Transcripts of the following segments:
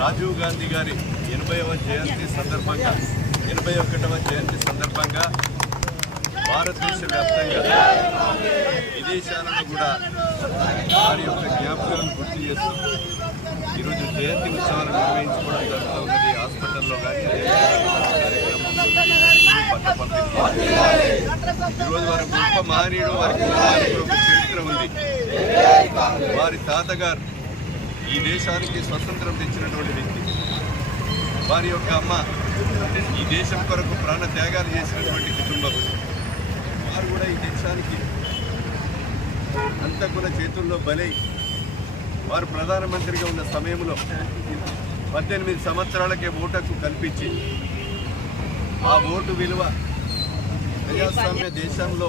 రాజీవ్ గాంధీ గారి ఎనభైవ జయంతి సందర్భంగా ఎనభై ఒకటవ జయంతి సందర్భంగా భారతదేశ వ్యాప్తంగా విదేశాలలో కూడా వారి యొక్క జ్ఞాపకాలను గుర్తు చేస్తూ ఈరోజు జయంతి ఉత్సవాలు నిర్వహించుకోవడం జరుగుతూ ఉన్నది హాస్పిటల్లో కానీ ఈరోజు వారి గొప్ప మహనీయుడు వారికి చరిత్ర ఉంది. వారి తాతగారు ఈ దేశానికి స్వతంత్రం తెచ్చినటువంటి వ్యక్తి. వారి యొక్క అమ్మ ఈ దేశం కొరకు ప్రాణ త్యాగాలు చేసినటువంటి కుటుంబం. వారు కూడా ఈ దేశానికి అంతకుల చేతుల్లో బలై వారు ప్రధానమంత్రిగా ఉన్న సమయంలో పద్దెనిమిది సంవత్సరాలకే ఓటకు కల్పించి ఆ ఓటు విలువ ప్రజాస్వామ్య దేశంలో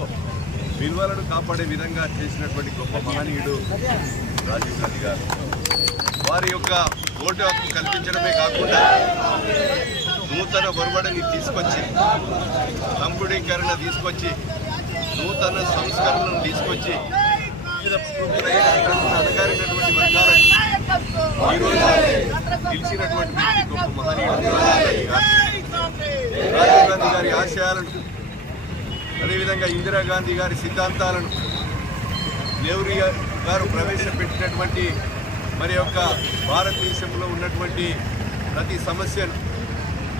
విలువలను కాపాడే విధంగా చేసినటువంటి గొప్ప మహనీయుడు రాజీవ్ గాంధీ గారు. వారి యొక్క ఓటు హక్కు కల్పించడమే కాకుండా నూతన ఒరవడిని తీసుకొచ్చి సంపుడీకరణ తీసుకొచ్చి నూతన సంస్కరణను తీసుకొచ్చి వివిధ ప్రముఖులైనటువంటి అణగారినటువంటి వర్గాలకు ఈరోజు నిలిచినటువంటి గొప్ప మహనీయుడు రాజీవ్ గాంధీ రాజీవ్ గాంధీ గారి ఆశయాలను అదేవిధంగా ఇందిరాగాంధీ గారి సిద్ధాంతాలను నెహ్రూ గారు ప్రవేశపెట్టినటువంటి మరి యొక్క భారతదేశంలో ఉన్నటువంటి ప్రతి సమస్యను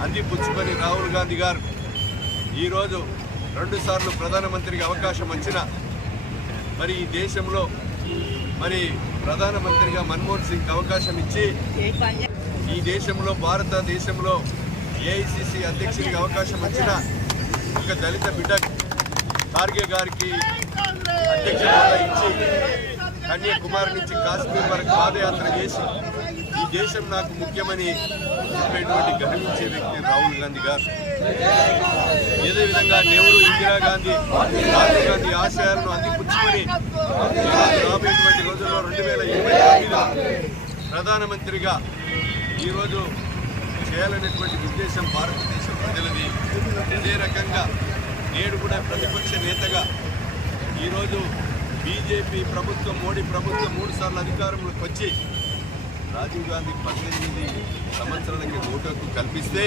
అందిపుచ్చుకొని రాహుల్ గాంధీ గారు ఈరోజు రెండుసార్లు ప్రధానమంత్రికి అవకాశం వచ్చిన మరి ఈ దేశంలో మరి ప్రధానమంత్రిగా మన్మోహన్ సింగ్ అవకాశం ఇచ్చి ఈ దేశంలో భారతదేశంలో ఏఐసిసి అధ్యక్షుడికి అవకాశం వచ్చిన ఒక దళిత బిడ్డకు ఖార్గే గారికి అధ్యక్ష ఇచ్చి కన్యాకుమారి నుంచి కాశ్మీర్ వరకు పాదయాత్ర చేసి ఈ దేశం నాకు ముఖ్యమని చెప్పేటువంటి గర్వించే వ్యక్తి రాహుల్ గాంధీ గారు. ఏదే విధంగా నెహ్రూ ఇందిరాగాంధీ రాజీవ్ గాంధీ ఆశయాలను అందిపుచ్చుకొని రాబోయేటువంటి రోజుల్లో రెండు వేల ఇరవై తొమ్మిదిలో ప్రధానమంత్రిగా ఈరోజు చేయాలనేటువంటి ఉద్దేశం భారతదేశం ప్రజలది. అదే రకంగా నేడు కూడా ప్రతిపక్ష నేతగా ఈరోజు బీజేపీ ప్రభుత్వం మోడీ ప్రభుత్వం మూడు సార్లు అధికారంలోకి వచ్చి రాజీవ్ గాంధీ పద్దెనిమిది సంవత్సరాలకి ఓటకు కల్పిస్తే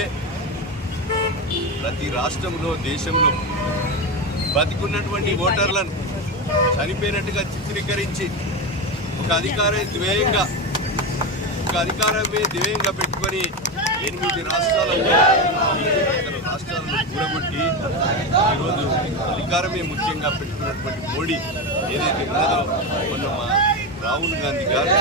ప్రతి రాష్ట్రంలో దేశంలో బతికున్నటువంటి ఓటర్లను చనిపోయినట్టుగా చిత్రీకరించి ఒక అధికార ద్వేయంగా ఒక అధికారమే ద్వేయంగా పెట్టుకొని ఎనిమిది రాష్ట్రాలలో ఈరోజు అధికారమే ముఖ్యంగా పెట్టుకున్నటువంటి మోడీ ఏదైతే ఉన్నదో మొన్న మా రాహుల్ గాంధీ గారు